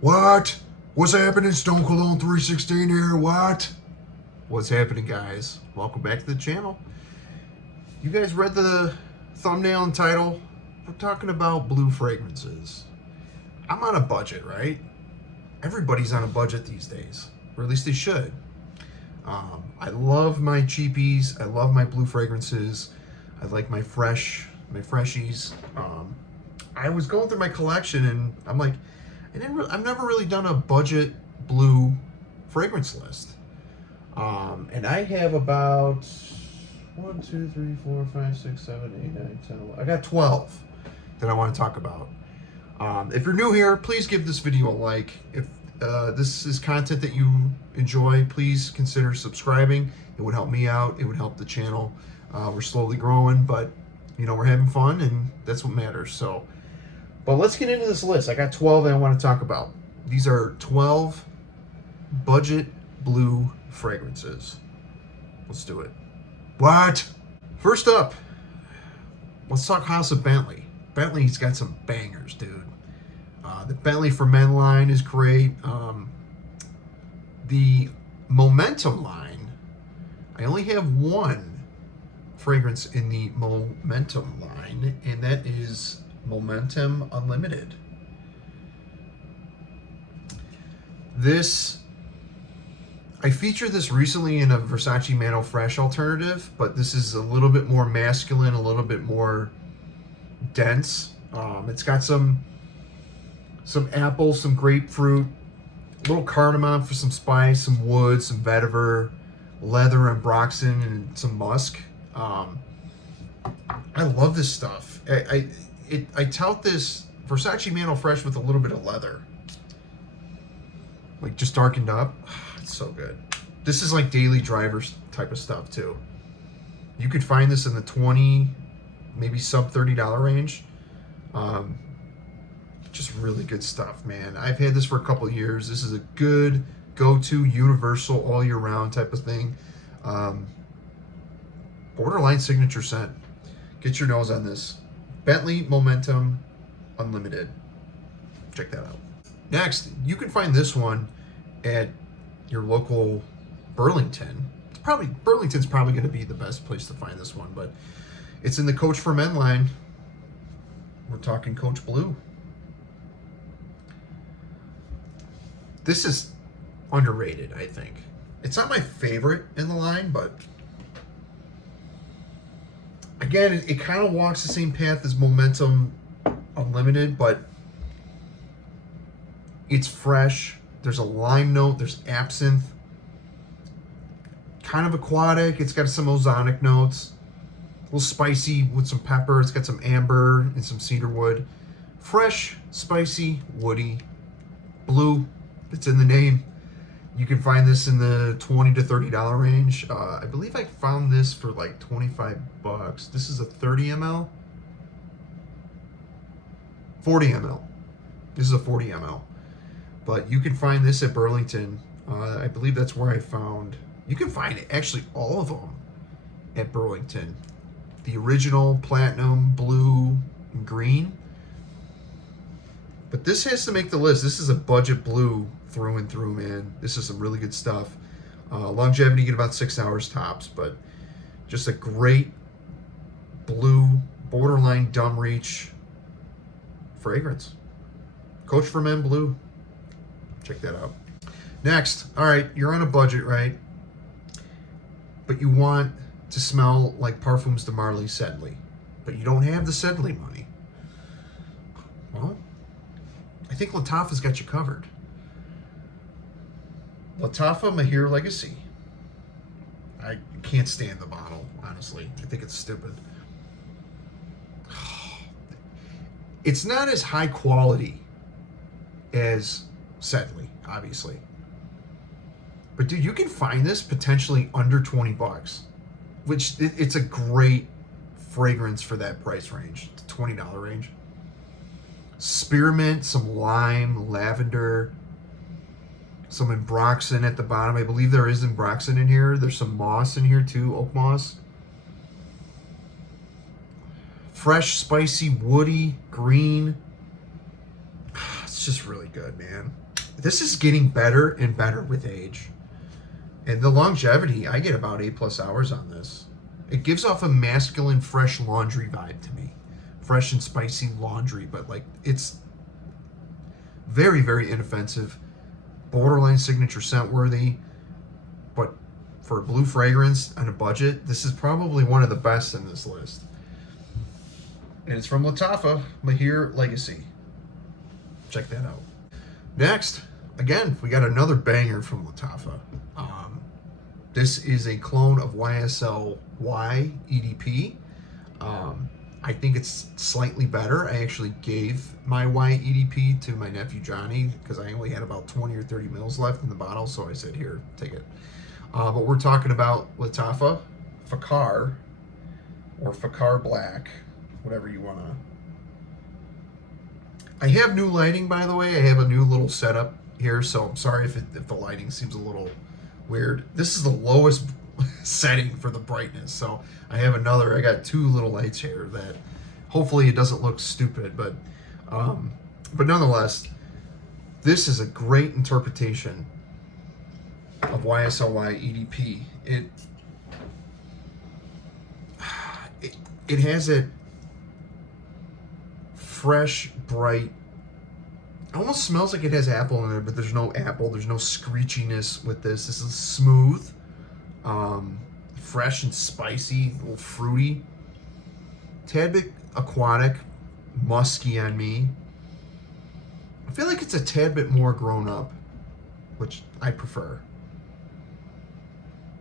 What? What's happening? Stone Cologne 316 here. What? What's happening, guys? Welcome back to the channel. You guys read the thumbnail and title? We're talking about blue fragrances. I'm on a budget, right? Everybody's on a budget these days, or at least they should. I love my cheapies. I love my blue fragrances. I like my freshies. I was going through my collection and I'm like, I've never really done a budget blue fragrance list. And I have about 1, 2, 3, 4, 5, 6, 7, 8, 9, 10, 11. I got 12 that I want to talk about. If you're new here, please give this video a like. If this is content that you enjoy, please consider subscribing. It would help me out. It would help the channel. We're slowly growing, but you know, we're having fun and that's what matters. So, but let's get into this list. I got 12 that I want to talk about. These are 12 budget blue fragrances. Let's do it. What? First up, let's talk House of Bentley. Bentley's got some bangers, dude. The Bentley for Men line is great. The Momentum line, I only have one fragrance in the Momentum line, and that is Momentum Unlimited. I featured this recently in a Versace Mano Fresh alternative, but this is a little bit more masculine, a little bit more dense. It's got some apple, some grapefruit, a little cardamom for some spice, some wood, some vetiver, leather and broxin, and some musk. I love this stuff. I tout this Versace Mano Fresh with a little bit of leather, like just darkened up. It's so good. This is like daily drivers type of stuff too. You could find this in the 20, maybe sub $30 range. Just really good stuff, man. I've had this for a couple of years. This is a good go-to universal all year round type of thing. Borderline signature scent. Get your nose on this. Bentley Momentum Unlimited. Check that out. Next, you can find this one at your local Burlington. Burlington's probably going to be the best place to find this one, but it's in the Coach for Men line. We're talking Coach Blue. This is underrated, I think. It's not my favorite in the line, but again, it kind of walks the same path as Momentum Unlimited, but it's fresh. There's a lime note. There's absinthe. Kind of aquatic. It's got some ozonic notes. A little spicy with some pepper. It's got some amber and some cedar wood. Fresh, spicy, woody, blue. It's in the name. You can find this in the $20 to $30 range. I believe I found this for like 25 bucks. This is a 30 ml. 40 ml. This is a 40 ml. But you can find this at Burlington. I believe that's where I found. You can find actually all of them at Burlington. The original platinum, blue, and green. But this has to make the list. This is a budget blue through and through, man. This is some really good stuff. Longevity, you get about 6 hours tops, but just a great blue, borderline dumb reach fragrance. Coach for Men Blue. Check that out. Next, all right, you're on a budget, right? But you want to smell like Parfums de Marly Sedley, but you don't have the Sedley money. Well, I think Lattafa's got you covered. Lattafa Maahir Legacy. I can't stand the bottle, honestly. I think it's stupid. It's not as high quality as Sedley, obviously. But dude, you can find this potentially under 20 bucks, which it's a great fragrance for that price range, the $20 range. Spearmint, some lime, lavender, some ambroxan at the bottom. I believe there is ambroxan in here. There's some moss in here too, oak moss. Fresh, spicy, woody, green. It's just really good, man. This is getting better and better with age. And the longevity, I get about 8+ hours on this. It gives off a masculine, fresh laundry vibe to me. Fresh and spicy laundry, but like it's very, very inoffensive. Borderline signature scent worthy. But for a blue fragrance on a budget, this is probably one of the best in this list. And it's from Lattafa, Maahir Legacy. Check that out. Next, again, we got another banger from Lattafa. This is a clone of YSL Y EDP. I think it's slightly better. I actually gave my Y EDP to my nephew Johnny because I only had about 20 or 30 mils left in the bottle, so I said, here, take it. But we're talking about Lattafa, Fakhar, or Fakhar Black, whatever you want to. I have new lighting, by the way. I have a new little setup here, so I'm sorry if the lighting seems a little weird. This is the lowest setting for the brightness, so I got two little lights here that hopefully it doesn't look stupid, but nonetheless, this is a great interpretation of YSLY EDP. It has it fresh, bright. It almost smells like it has apple in it, but there's no apple. There's no screechiness with this. This is smooth, fresh and spicy, a little fruity, tad bit aquatic, musky on me. I feel like it's a tad bit more grown up, which I prefer.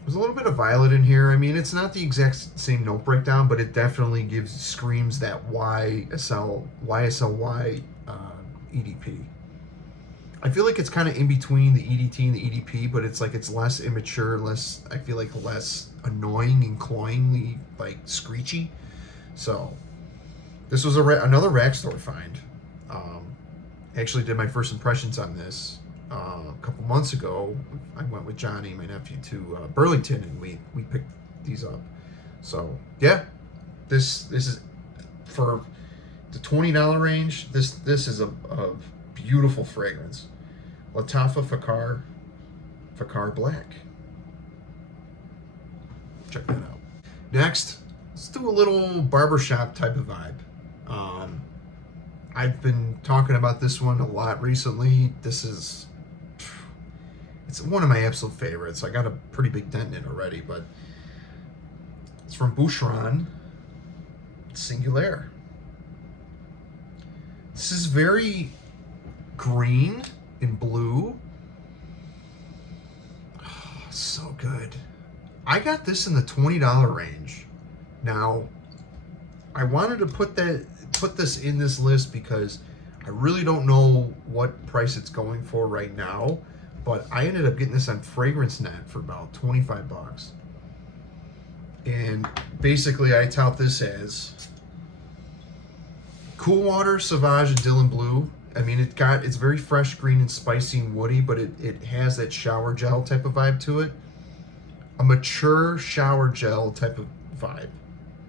There's a little bit of violet in here. I mean, it's not the exact same note breakdown, but it definitely screams that YSLY EDP. I feel like it's kind of in between the EDT and the EDP, but it's like it's less immature, I feel like less annoying and cloyingly like screechy. So this was another rack store find. Actually did my first impressions on this a couple months ago. I went with Johnny, my nephew, to Burlington, and we picked these up. So yeah, this is for the $20 range. This is a beautiful fragrance. Lattafa Fakhar Black. Check that out. Next, let's do a little barbershop type of vibe. I've been talking about this one a lot recently. It's one of my absolute favorites. I got a pretty big dent in it already, but it's from Boucheron Singulier. This is very green and blue. Oh, so good. I got this in the $20 range. Now, I wanted to put this in this list because I really don't know what price it's going for right now, but I ended up getting this on FragranceNet for about 25 bucks. And basically I tout this as Cool Water, Sauvage, and Dylan Blue. I mean, it's very fresh, green, and spicy and woody, but it has that shower gel type of vibe to it. A mature shower gel type of vibe.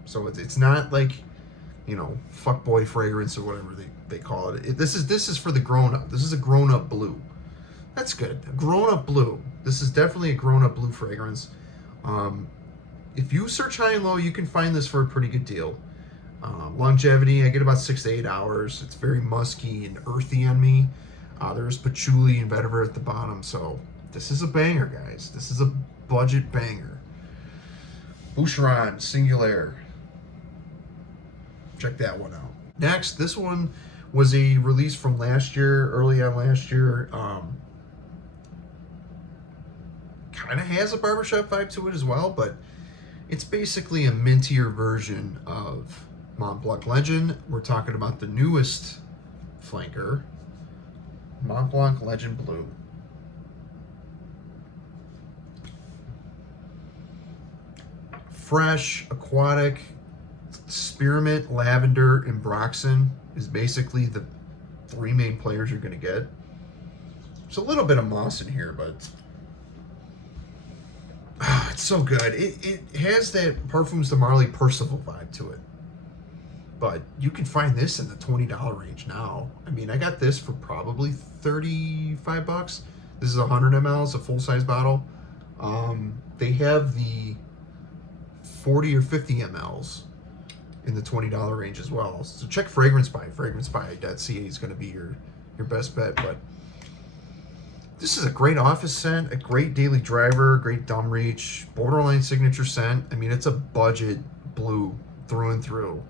So it's not like, you know, fuckboy fragrance or whatever they call it. This is for the grown-up. This is a grown-up blue. That's good. A grown-up blue. This is definitely a grown-up blue fragrance. If you search high and low, you can find this for a pretty good deal. Longevity, I get about 6 to 8 hours. It's very musky and earthy on me. There's patchouli and vetiver at the bottom, so this is a banger, guys. This is a budget banger. Boucheron Singulier. Check that one out. Next, this one was a release from last year, early on last year. Kind of has a barbershop vibe to it as well, but it's basically a mintier version of Mont Blanc Legend. We're talking about the newest flanker, Mont Blanc Legend Blue. Fresh, aquatic, spearmint, lavender, and Broxton is basically the three main players you're going to get. There's a little bit of moss in here, but it's so good. It has that Parfums de Marly Percival vibe to it. but you can find this in the $20 range now. I mean, I got this for probably 35 bucks. This is 100 mLs, a full-size bottle. They have the 40 or 50 mLs in the $20 range as well. So check Fragrance Buy. FragranceBuy.ca is going to be your best bet. But this is a great office scent, a great daily driver, great dumb reach, borderline signature scent. I mean, it's a budget blue through and through.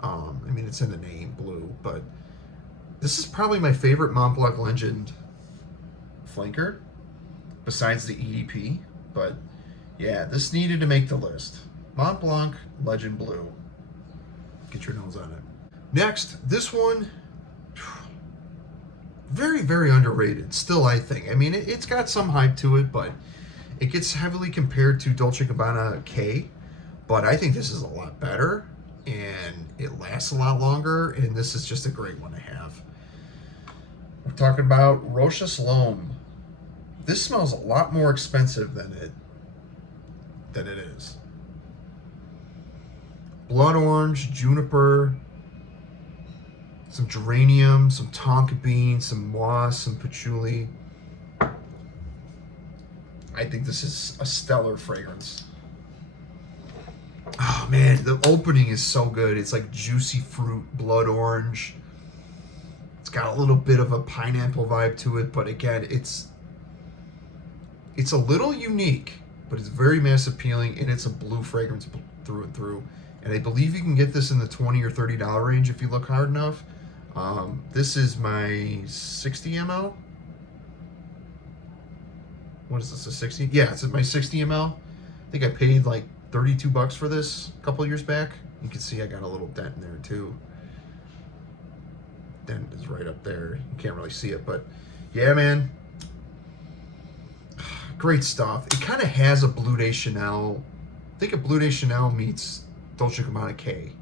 I mean, it's in the name, blue, but this is probably my favorite Mont Blanc Legend flanker, besides the EDP. But yeah, this needed to make the list. Mont Blanc Legend Blue. Get your nose on it. Next, this one, very, very underrated, still, I think. I mean, it's got some hype to it, but it gets heavily compared to Dolce & Gabbana K, but I think this is a lot better, and it lasts a lot longer, and this is just a great one to have. We're talking about Rochas L'Homme. This smells a lot more expensive than it is. Blood orange, juniper, some geranium, some tonka bean, some moss, some patchouli. I think this is a stellar fragrance. Oh man, the opening is so good. It's like juicy fruit, blood orange. It's got a little bit of a pineapple vibe to it, but again, it's a little unique, but it's very mass appealing, and it's a blue fragrance through and through. And I believe you can get this in the $20 or $30 range if you look hard enough. This is my 60 ml. What is this, a 60? Yeah, it's my 60 ml. I think I paid like 32 bucks for this a couple years back. You can see I got a little dent in there too. Dent is right up there. You can't really see it, but yeah, man. Great stuff. It kind of has a Bleu de Chanel. Think of Bleu de Chanel meets Dolce & Gabbana K.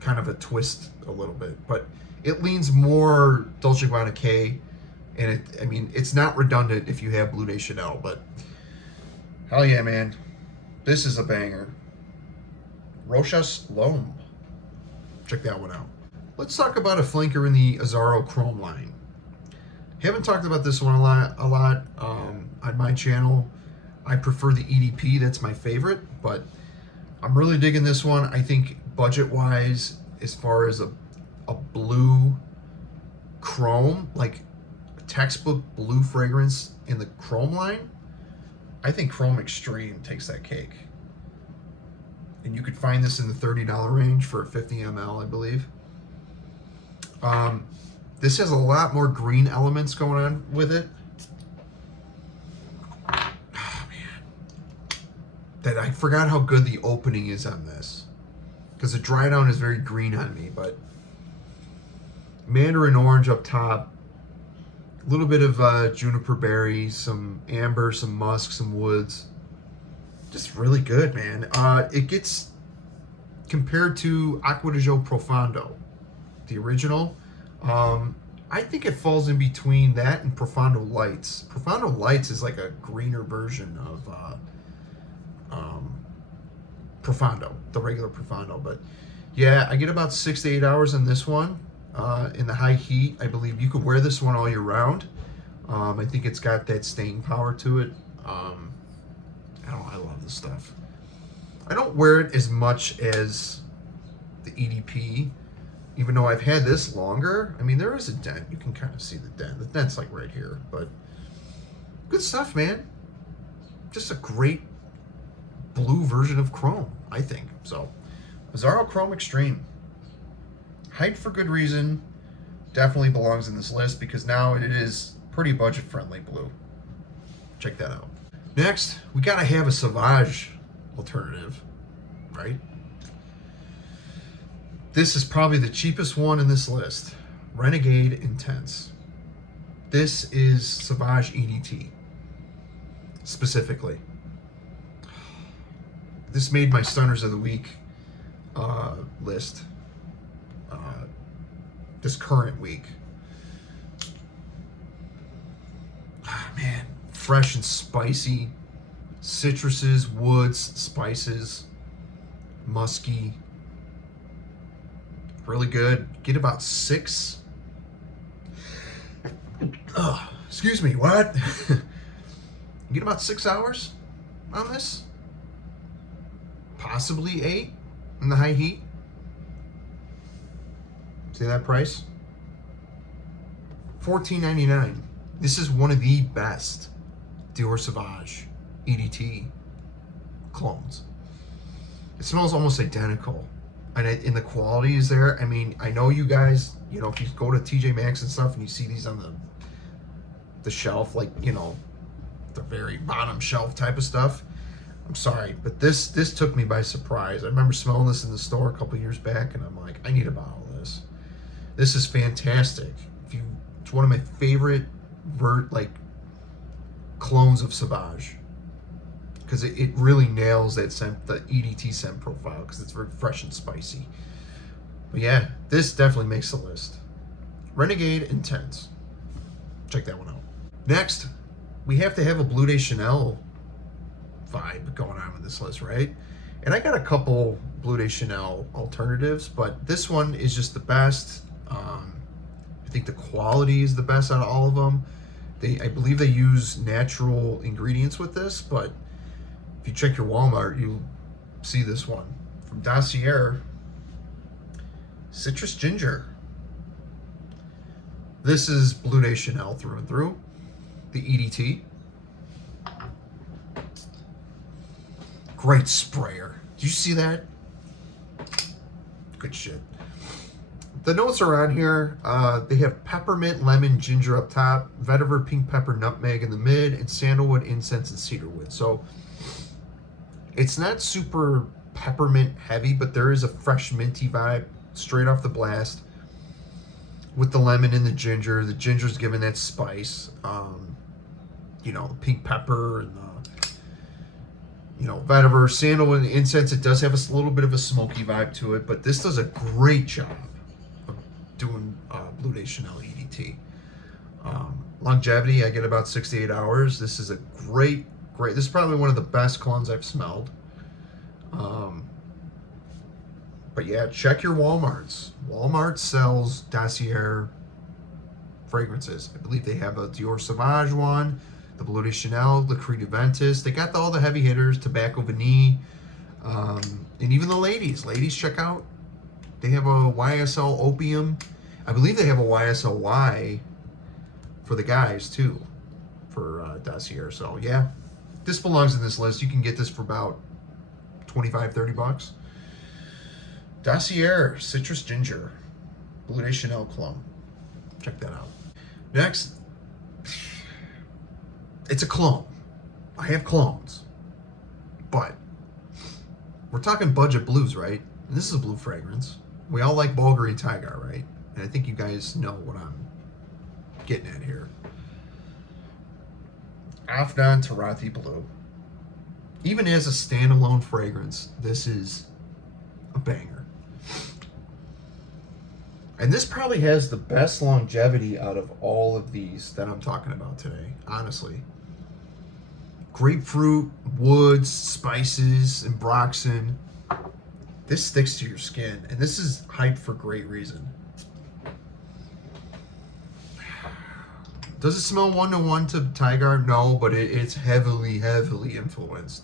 Kind of a twist a little bit, but it leans more Dolce & Gabbana K, and I mean, it's not redundant if you have Bleu de Chanel, but hell yeah, man. This is a banger. Rochas L'Homme. Check that one out. Let's talk about a flanker in the Azzaro Chrome line. Haven't talked about this one a lot on my channel. I prefer the EDP, that's my favorite, but I'm really digging this one. I think budget-wise, as far as a blue chrome, like a textbook blue fragrance in the chrome line, I think Chrome Extreme takes that cake. And you could find this in the $30 range for a 50 ml, I believe. This has a lot more green elements going on with it. Oh, man. That I forgot how good the opening is on this. Because the dry down is very green on me, but mandarin orange up top. A little bit of juniper berry, some amber, some musk, some woods. Just really good, man. It gets compared to Acqua di Gio Profondo, the original. I think it falls in between that and Profondo Lights. Profondo Lights is like a greener version of Profondo, the regular Profondo. But yeah, I get about 6 to 8 hours on this one. In the high heat, I believe you could wear this one all year round. I think it's got that staying power to it. I love this stuff. I don't wear it as much as the EDP, even though I've had this longer. I mean, there is a dent. You can kind of see the dent. The dent's like right here, but good stuff, man. Just a great blue version of Chrome, I think. So, Azzaro Chrome Extreme. Hyped for good reason. Definitely belongs in this list because now it is pretty budget-friendly blue. Check that out. Next, we gotta have a Sauvage alternative, right? This is probably the cheapest one in this list. Renegade Intense. This is Sauvage EDT, specifically. This made my Stunners of the Week list. This current week. Man, fresh and spicy. Citruses, woods, spices, musky. Really good. Get about 6. Excuse me, what? Get about 6 hours on this. Possibly 8 in the high heat. See that price? $14.99. This is one of the best Dior Sauvage EDT clones. It smells almost identical. And the quality is there. I mean, I know you guys, you know, if you go to TJ Maxx and stuff and you see these on the shelf, like, you know, the very bottom shelf type of stuff. I'm sorry, but this took me by surprise. I remember smelling this in the store a couple years back, and I'm like, I need a bottle of this. This is fantastic. It's one of my favorite clones of Sauvage, because it really nails that scent, the EDT scent profile, because it's very fresh and spicy. But yeah, this definitely makes the list. Renegade Intense. Check that one out. Next, we have to have a Bleu de Chanel vibe going on with this list, right? And I got a couple Bleu de Chanel alternatives, but this one is just the best. I think the quality is the best out of all of them. I believe they use natural ingredients with this, but if you check your Walmart, you see this one from Dossier, Citrus Ginger. This is Bleu de Chanel through and through, the EDT. Great sprayer. Did you see that? Good shit. The notes are on here. They have peppermint, lemon, ginger up top, vetiver, pink pepper, nutmeg in the mid, and sandalwood, incense, and cedarwood. So it's not super peppermint heavy, but there is a fresh minty vibe straight off the blast with the lemon and the ginger. The ginger's giving that spice. You know, the pink pepper and you know, vetiver, sandalwood, and incense. It does have a little bit of a smoky vibe to it, but this does a great job of doing Bleu de Chanel EDT. Longevity, I get about 6 to 8 hours. This is a great. This is probably one of the best colognes I've smelled. But yeah, check your Walmarts. Walmart sells Dossier fragrances. I believe they have a Dior Sauvage one, the Bleu de Chanel, the Creed Aventus. They got all the heavy hitters, Tobacco Vanille, and even the ladies. Ladies, check out. They have a YSL Opium. I believe they have a YSL Y for the guys too, for Dossier. So yeah, this belongs in this list. You can get this for about 25, 30 bucks. Dossier Citrus Ginger, Bleu de Chanel clone. Check that out. Next, it's a clone. I have clones, but we're talking budget blues, right? And this is a blue fragrance. We all like Bulgari Tiger, right? And I think you guys know what I'm getting at here. Afnan Turathi Blue. Even as a standalone fragrance, this is a banger. And this probably has the best longevity out of all of these that I'm talking about today, honestly. Grapefruit, woods, spices, and Broxton. This sticks to your skin, and this is hyped for great reason. Does it smell one-to-one to Tiger? No, but it's heavily, heavily influenced.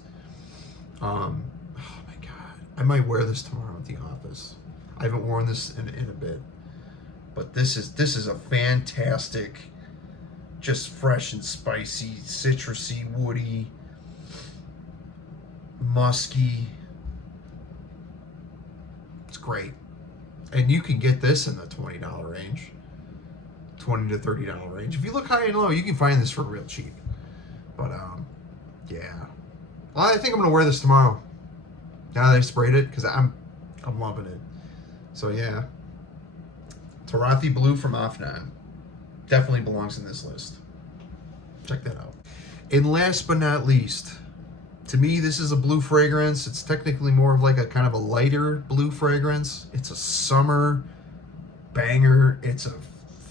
Oh my God. I might wear this tomorrow at the office. I haven't worn this in a bit. But this is a fantastic, just fresh and spicy, citrusy, woody, musky. It's great. And you can get this in the $20 range. $20 to $30 range. If you look high and low, you can find this for real cheap. But yeah. Well, I think I'm gonna wear this tomorrow. Now that I sprayed it, because I'm loving it. So yeah. Turathi Blue from Afnan. Definitely belongs in this list. Check that out. And last but not least, to me, this is a blue fragrance. It's technically more of like a kind of a lighter blue fragrance. It's a summer banger. It's a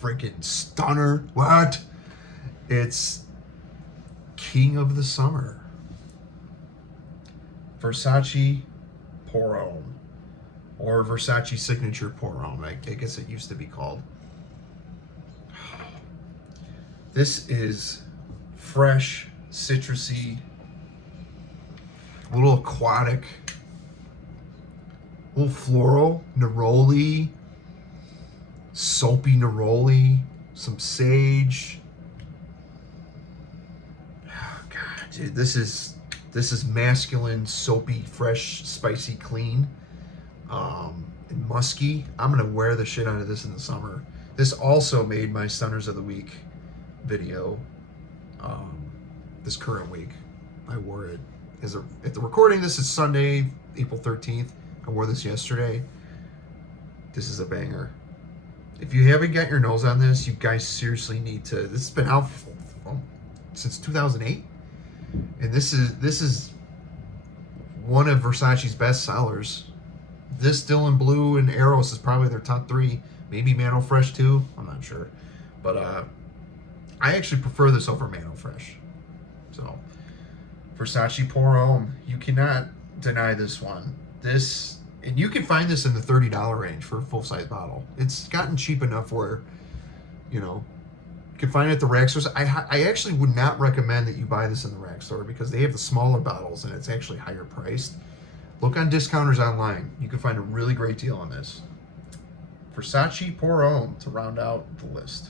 freaking stunner. What? It's King of the Summer. Versace Pour. or Versace Signature Pour Homme. I guess it used to be called. This is fresh, citrusy, a little aquatic, a little floral, neroli, soapy neroli, some sage. Oh, God, dude, this is masculine, soapy, fresh, spicy, clean, and musky. I'm gonna wear the shit out of this in the summer. This also made my Stunners of the Week video. This current week, I wore it at the recording. This is Sunday, April 13th. I wore this yesterday. This is a banger. If you haven't got your nose on this, you guys seriously need to. This has been out since 2008, and this is one of Versace's best sellers. This, Dylan Blue, and Eros is probably their top 3. Maybe Mano Fresh too. I'm not sure, but I actually prefer this over Mano Fresh. So, Versace Pour Homme, you cannot deny this one. This, and you can find this in the $30 range for a full-size bottle. It's gotten cheap enough where, you know, you can find it at the rack stores. I actually would not recommend that you buy this in the rack store because they have the smaller bottles and it's actually higher priced. Look on discounters online. You can find a really great deal on this. Versace Pour Homme to round out the list.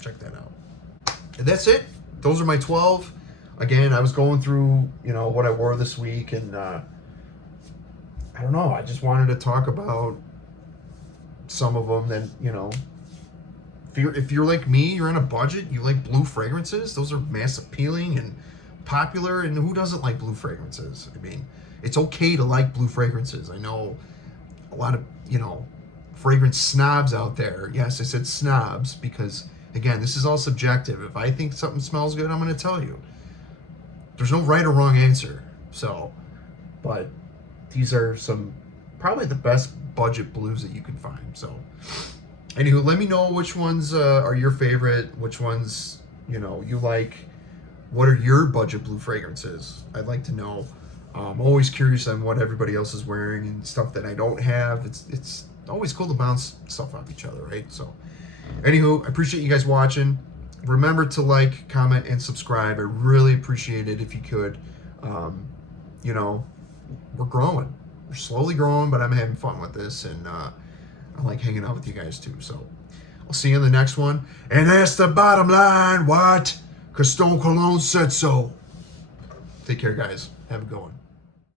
Check that out. And that's it. Those are my 12. Again, I was going through, you know, what I wore this week, and I don't know. I just wanted to talk about some of them that, you know, if you're like me, you're on a budget, you like blue fragrances. Those are mass appealing and popular, and who doesn't like blue fragrances? I mean, it's okay to like blue fragrances. I know a lot of, you know, fragrance snobs out there. Yes, I said snobs because, again, this is all subjective. If I think something smells good, I'm going to tell you. There's no right or wrong answer. So, but these are probably the best budget blues that you can find. So, anywho, let me know which ones are your favorite, which ones, you know, you like. What are your budget blue fragrances? I'd like to know. I'm always curious on what everybody else is wearing and stuff that I don't have. It's always cool to bounce stuff off each other, right? So, anywho, I appreciate you guys watching. Remember to like, comment, and subscribe. I really appreciate it if you could. You know, we're growing. We're slowly growing, but I'm having fun with this, and I like hanging out with you guys too. So, I'll see you in the next one. And that's the bottom line. What? Because Stone Cologne said so. Take care, guys. Have a good one.